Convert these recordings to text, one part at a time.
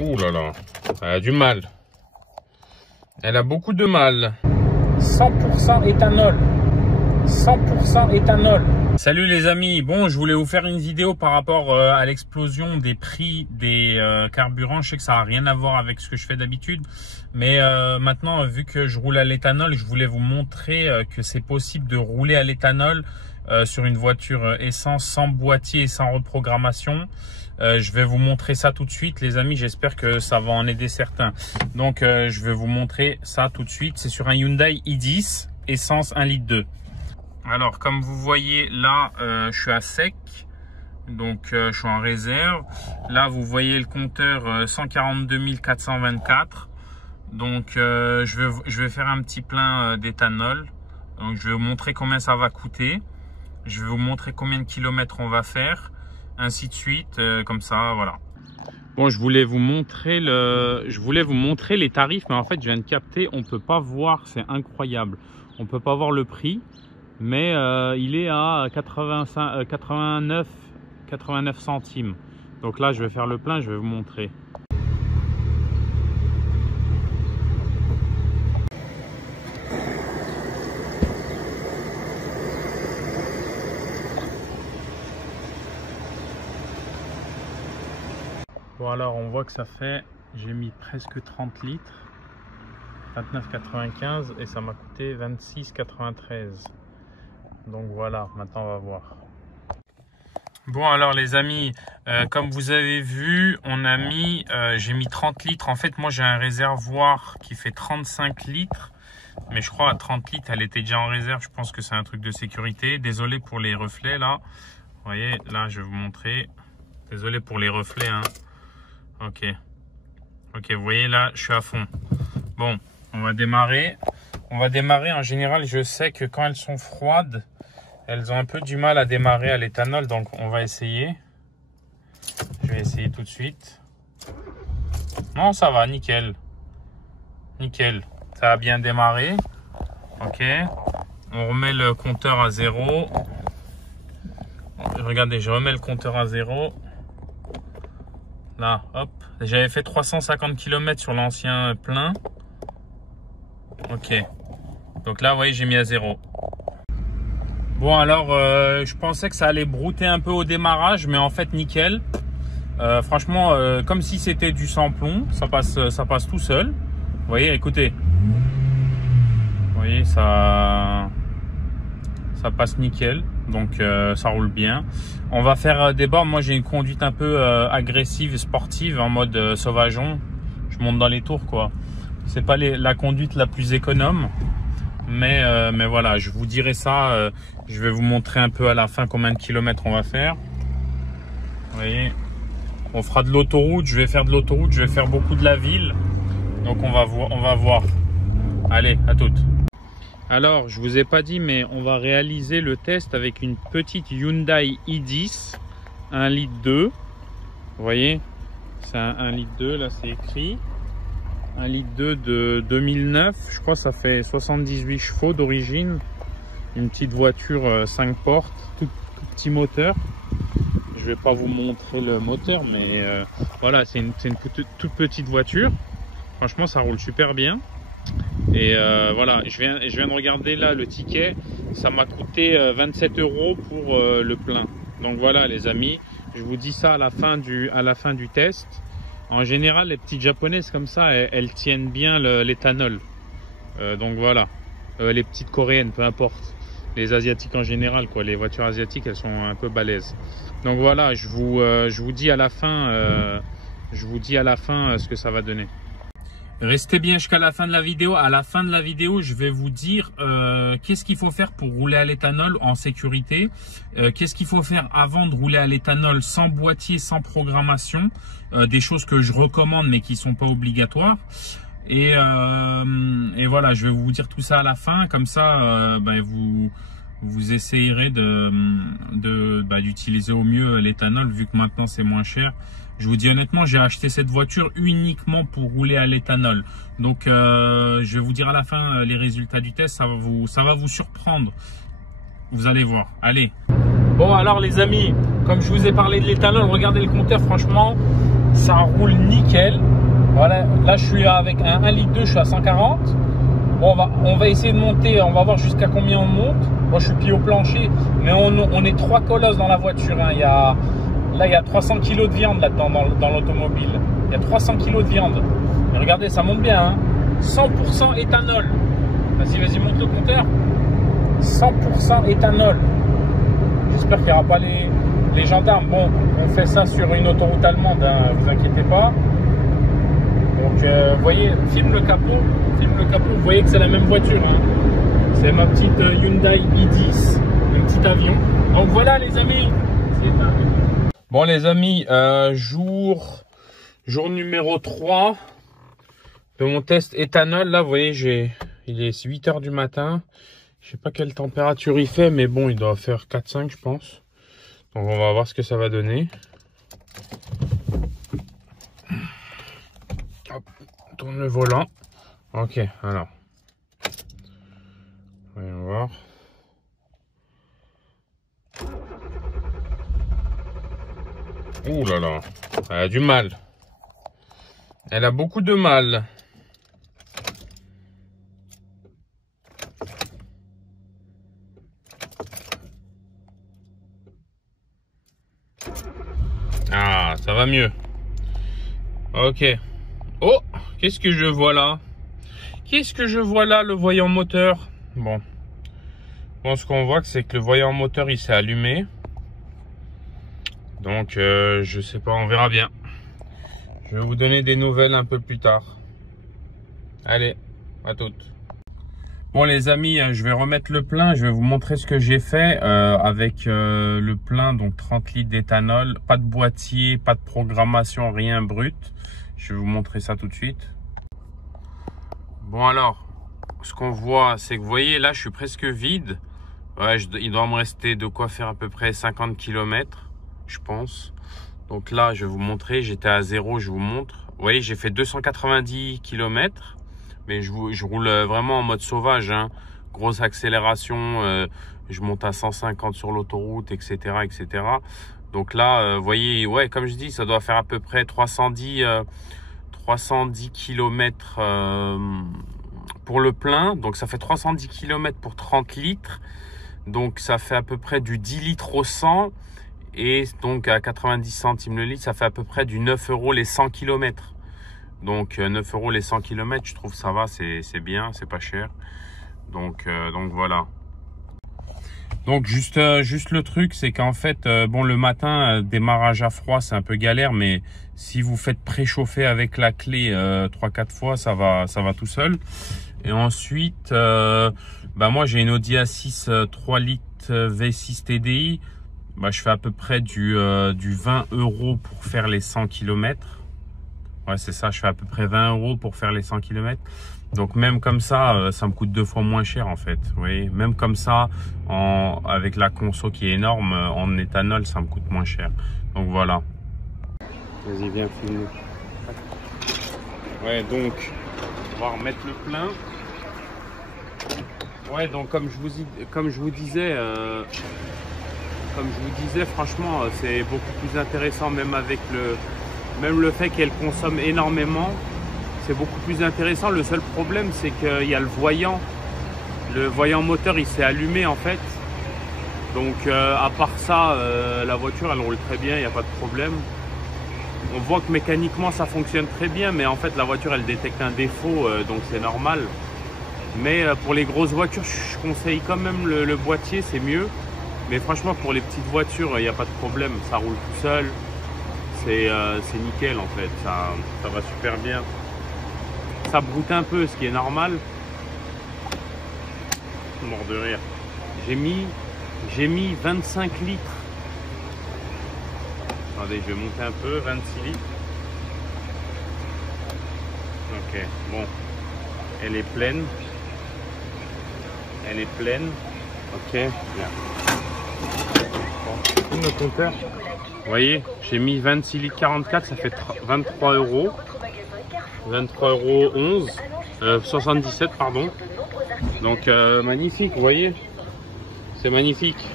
Ouh là là, elle a du mal. Elle a beaucoup de mal. 100% éthanol. 100% éthanol. Salut les amis, bon je voulais vous faire une vidéo par rapport à l'explosion des prix des carburants. Je sais que ça n'a rien à voir avec ce que je fais d'habitude, mais maintenant vu que je roule à l'éthanol, je voulais vous montrer que c'est possible de rouler à l'éthanol sur une voiture essence sans boîtier et sans reprogrammation. Je vais vous montrer ça tout de suite les amis, j'espère que ça va en aider certains. Donc je vais vous montrer ça tout de suite. C'est sur un Hyundai i10 essence 1,2 litre. Alors comme vous voyez là, je suis à sec, donc je suis en réserve. Là vous voyez le compteur 142 424. Donc je vais faire un petit plein d'éthanol. Donc je vais vous montrer combien ça va coûter. Je vais vous montrer combien de kilomètres on va faire, ainsi de suite, comme ça, voilà. Bon, je voulais vous montrer les tarifs, mais en fait, je viens de capter, on peut pas voir, c'est incroyable. On peut pas voir le prix, mais il est à 89 centimes. Donc là, je vais faire le plein, je vais vous montrer. Bon alors on voit que ça fait, j'ai mis presque 30 litres, 29,95 et ça m'a coûté 26,93. Donc voilà, maintenant on va voir. Bon alors les amis, comme vous avez vu, on a mis, j'ai mis 30 litres. En fait moi j'ai un réservoir qui fait 35 litres. Mais je crois à 30 litres, elle était déjà en réserve. Je pense que c'est un truc de sécurité. Désolé pour les reflets là. Vous voyez, là je vais vous montrer. Désolé pour les reflets, hein. Ok, vous voyez là, je suis à fond. Bon, on va démarrer. En général, je sais que quand elles sont froides, elles ont un peu du mal à démarrer à l'éthanol. Donc, on va essayer. Je vais essayer tout de suite. Non, ça va, nickel. Nickel, ça a bien démarré. Ok, on remet le compteur à 0. Regardez, je remets le compteur à 0. Là, hop, j'avais fait 350 km sur l'ancien plein. Ok, donc là, vous voyez, j'ai mis à 0. Bon, alors, je pensais que ça allait brouter un peu au démarrage, mais en fait, nickel. Franchement, comme si c'était du sans-plomb, ça passe tout seul. Vous voyez, écoutez. Vous voyez, ça passe nickel. Donc ça roule bien. On va faire des bornes. Moi j'ai une conduite un peu agressive, sportive, en mode sauvageon. Je monte dans les tours quoi. C'est pas la conduite la plus économe, mais voilà, je vous dirai ça. Je vais vous montrer un peu à la fin combien de kilomètres on va faire. Vous voyez, on fera de l'autoroute. Je vais faire de l'autoroute. Je vais faire beaucoup de la ville. Donc on va voir. Allez, à toutes. Alors, je vous ai pas dit, mais on va réaliser le test avec une petite Hyundai i10 1,2 litre. Vous voyez, c'est un 1,2 litre, là c'est écrit. 1,2 litre de 2009, je crois que ça fait 78 chevaux d'origine. Une petite voiture 5 portes, tout petit moteur. Je vais pas vous montrer le moteur, mais voilà, c'est une toute petite voiture. Franchement, ça roule super bien. Et voilà, je viens de regarder là le ticket, ça m'a coûté 27 € pour le plein. Donc voilà les amis, je vous dis ça à la fin du test. En général, les petites japonaises comme ça, elles tiennent bien l'éthanol. Donc voilà, les petites coréennes, peu importe. Les asiatiques en général, quoi. Les voitures asiatiques, elles sont un peu balèzes. Donc voilà, je vous dis à la fin, ce que ça va donner. Restez bien jusqu'à la fin de la vidéo. À la fin de la vidéo, je vais vous dire qu'est-ce qu'il faut faire pour rouler à l'éthanol en sécurité. Qu'est-ce qu'il faut faire avant de rouler à l'éthanol sans boîtier, sans programmation. Des choses que je recommande mais qui sont pas obligatoires. Et voilà, je vais vous dire tout ça à la fin. Comme ça, vous essayerez d'utiliser au mieux l'éthanol vu que maintenant c'est moins cher. Je vous dis honnêtement, j'ai acheté cette voiture uniquement pour rouler à l'éthanol. Donc, je vais vous dire à la fin les résultats du test. Ça va vous surprendre. Vous allez voir. Allez. Bon, alors les amis, comme je vous ai parlé de l'éthanol, regardez le compteur. Franchement, ça roule nickel. Voilà, là je suis avec un 1,2 litre, je suis à 140. Bon, on va essayer de monter, on va voir jusqu'à combien on monte. Moi je suis pied au plancher, mais on est 3 colosses dans la voiture. Hein. Il y a 300 kg de viande là-dedans dans l'automobile. Il y a 300 kg de viande. Et regardez, ça monte bien. Hein. 100% éthanol. Vas-y, monte le compteur. 100% éthanol. J'espère qu'il n'y aura pas les gendarmes. Bon, on fait ça sur une autoroute allemande, hein, vous inquiétez pas. Donc, vous voyez, filme le capot, vous voyez que c'est la même voiture. Hein. C'est ma petite Hyundai i10, un petit avion. Donc voilà les amis. Bon les amis, jour numéro 3 de mon test éthanol. Là, vous voyez, il est 8 h du matin. Je sais pas quelle température il fait, mais bon, il doit faire 4-5 je pense. Donc on va voir ce que ça va donner. Hop, on tourne le volant. Ok, alors. Voyons voir. Ouh là là, elle a du mal. Elle a beaucoup de mal. Ah, ça va mieux. Ok. Oh, qu'est-ce que je vois là? Qu'est-ce que je vois là, le voyant moteur? Bon, ce qu'on voit, c'est que le voyant moteur, il s'est allumé. Donc, je sais pas, on verra bien. Je vais vous donner des nouvelles un peu plus tard. Allez, à toutes. Bon les amis, je vais remettre le plein. Je vais vous montrer ce que j'ai fait avec le plein, donc 30 litres d'éthanol. Pas de boîtier, pas de programmation, rien brut. Je vais vous montrer ça tout de suite. Bon alors, ce qu'on voit, c'est que vous voyez, là je suis presque vide. Ouais, il doit me rester de quoi faire à peu près 50 km, je pense. Donc là, je vais vous montrer, j'étais à 0, je vous montre. Vous voyez, j'ai fait 290 km. Mais je roule vraiment en mode sauvage, hein. Grosse accélération, je monte à 150 sur l'autoroute, etc., etc. Donc là, vous voyez, ouais, comme je dis, ça doit faire à peu près 310 km pour le plein. Donc ça fait 310 km pour 30 litres. Donc ça fait à peu près du 10 litres au 100. Et donc à 90 centimes le litre, ça fait à peu près du 9 € les 100 km. Donc 9 € les 100 km, je trouve ça va, c'est bien, c'est pas cher. Donc voilà. Donc juste le truc, c'est qu'en fait, bon, le matin, démarrage à froid, c'est un peu galère, mais si vous faites préchauffer avec la clé 3-4 fois, ça va tout seul. Et ensuite, bah moi j'ai une Audi A6 3 litres V6 TDI. Bah, je fais à peu près du 20 € pour faire les 100 km. Ouais, c'est ça, je fais à peu près 20 € pour faire les 100 km. Donc même comme ça, ça me coûte 2 fois moins cher en fait. Vous voyez, même comme ça, avec la conso qui est énorme, en éthanol, ça me coûte moins cher. Donc voilà. Vas-y, viens filmer. Ouais, donc, on va remettre le plein. Ouais, donc comme je vous disais, franchement, c'est beaucoup plus intéressant, même avec le fait qu'elle consomme énormément, c'est beaucoup plus intéressant. Le seul problème, c'est qu'il y a le voyant moteur, il s'est allumé en fait. Donc à part ça, la voiture elle roule très bien, il n'y a pas de problème. On voit que mécaniquement ça fonctionne très bien, mais en fait la voiture elle détecte un défaut, donc c'est normal. Mais pour les grosses voitures, je conseille quand même le boîtier, c'est mieux. Mais franchement, pour les petites voitures, il n'y a pas de problème, ça roule tout seul. C'est nickel en fait, ça va super bien. Ça broute un peu, ce qui est normal. Mort de rire. J'ai mis 25 litres. Attendez, je vais monter un peu, 26 litres. Ok, bon. Elle est pleine. Ok, bien. Bon, le compteur. Vous voyez, j'ai mis 26 litres 44, ça fait 23 €. 23,11 €, 77 pardon. Donc magnifique, vous voyez, c'est magnifique.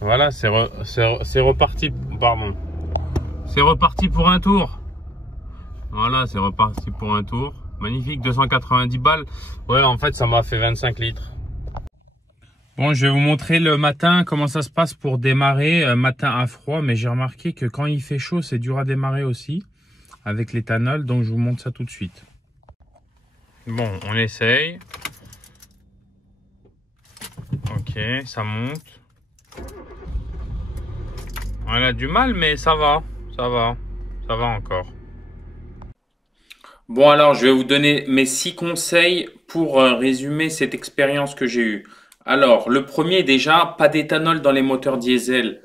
Voilà, c'est reparti, pardon. C'est reparti pour un tour. Voilà, c'est reparti pour un tour. Magnifique, 290 balles. Ouais, en fait, ça m'a fait 25 litres. Bon, je vais vous montrer le matin comment ça se passe pour démarrer. Matin à froid, mais j'ai remarqué que quand il fait chaud, c'est dur à démarrer aussi avec l'éthanol. Donc, je vous montre ça tout de suite. Bon, on essaye. Ok, ça monte. On a du mal, mais ça va. Ça va encore. Bon, alors, je vais vous donner mes 6 conseils pour résumer cette expérience que j'ai eue. Alors, le premier, déjà, pas d'éthanol dans les moteurs diesel.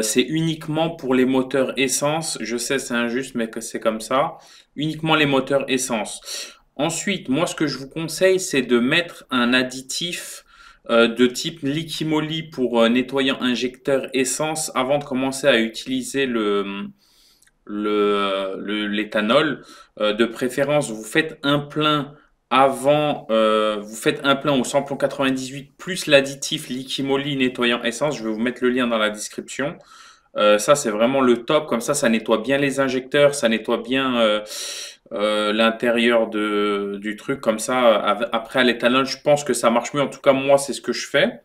C'est uniquement pour les moteurs essence. Je sais, c'est injuste, mais que c'est comme ça. Uniquement les moteurs essence. Ensuite, moi, ce que je vous conseille, c'est de mettre un additif de type Liquimoli pour nettoyant injecteur essence avant de commencer à utiliser l'éthanol. De préférence, vous faites un plein avant, vous faites un plein au samplon 98 plus l'additif Liquimoli nettoyant essence. Je vais vous mettre le lien dans la description. Ça, c'est vraiment le top. Comme ça nettoie bien les injecteurs, ça nettoie bien l'intérieur du truc. Comme ça, après à l'éthanol, je pense que ça marche mieux. En tout cas, moi, c'est ce que je fais.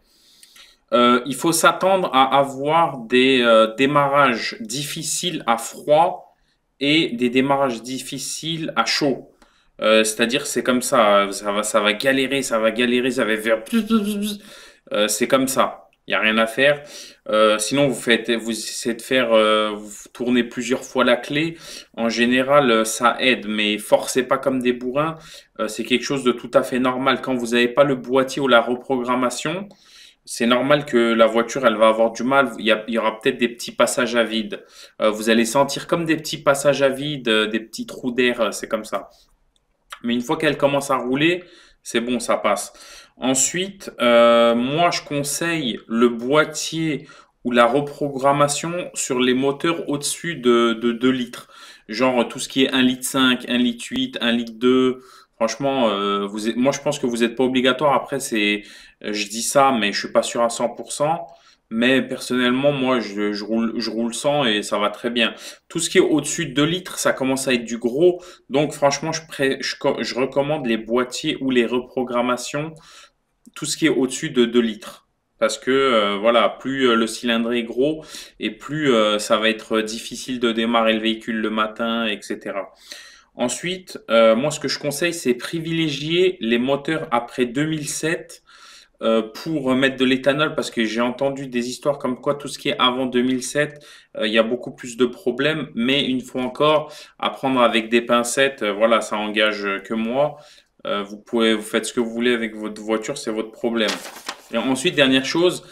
Il faut s'attendre à avoir des démarrages difficiles à froid et des démarrages difficiles à chaud. C'est-à-dire, c'est comme ça, ça va galérer, ça va faire. C'est comme ça. Il n'y a rien à faire. Sinon, vous essayez de faire, vous tournez plusieurs fois la clé. En général, ça aide, mais forcez pas comme des bourrins. C'est quelque chose de tout à fait normal. Quand vous n'avez pas le boîtier ou la reprogrammation, c'est normal que la voiture, elle va avoir du mal. Il y aura peut-être des petits passages à vide. Vous allez sentir comme des petits passages à vide, des petits trous d'air, c'est comme ça. Mais une fois qu'elle commence à rouler, c'est bon, ça passe. Ensuite, moi, je conseille le boîtier ou la reprogrammation sur les moteurs au-dessus de 2 litres. Genre tout ce qui est 1,5 litre, 1,8 litre, 1,2 litre. Franchement, moi, je pense que vous n'êtes pas obligatoire. Après, je dis ça, mais je suis pas sûr à 100%. Mais personnellement, moi, je roule sans et ça va très bien. Tout ce qui est au-dessus de 2 litres, ça commence à être du gros. Donc, franchement, je recommande les boîtiers ou les reprogrammations, tout ce qui est au-dessus de 2 litres. Parce que, voilà, plus le cylindre est gros et plus ça va être difficile de démarrer le véhicule le matin, etc. Ensuite, moi, ce que je conseille, c'est privilégier les moteurs après 2007 pour mettre de l'éthanol parce que j'ai entendu des histoires comme quoi tout ce qui est avant 2007, il y a beaucoup plus de problèmes. Mais une fois encore, à prendre avec des pincettes, voilà, ça engage que moi. Vous faites ce que vous voulez avec votre voiture, c'est votre problème. Et ensuite, dernière chose,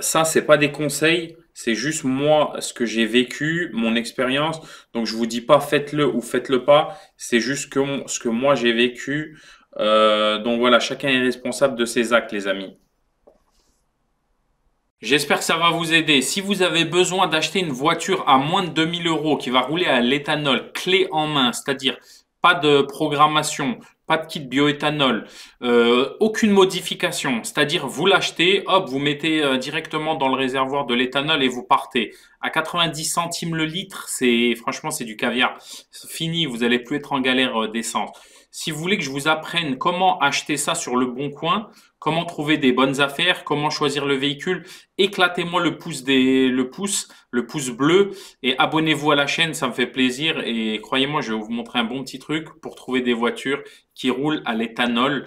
ça, c'est pas des conseils, c'est juste moi, ce que j'ai vécu, mon expérience. Donc, je vous dis pas faites-le ou faites-le pas. C'est juste ce que moi j'ai vécu. Donc voilà, chacun est responsable de ses actes, les amis. J'espère que ça va vous aider. Si vous avez besoin d'acheter une voiture à moins de 2000 euros qui va rouler à l'éthanol clé en main, c'est-à-dire pas de programmation, pas de kit bioéthanol, aucune modification, c'est-à-dire vous l'achetez, hop, vous mettez directement dans le réservoir de l'éthanol et vous partez. À 90 centimes le litre, franchement c'est du caviar. C'est fini, vous allez plus être en galère d'essence. Si vous voulez que je vous apprenne comment acheter ça sur le bon coin, comment trouver des bonnes affaires, comment choisir le véhicule, éclatez-moi le pouce bleu et abonnez-vous à la chaîne, ça me fait plaisir et croyez-moi, je vais vous montrer un bon petit truc pour trouver des voitures qui roulent à l'éthanol.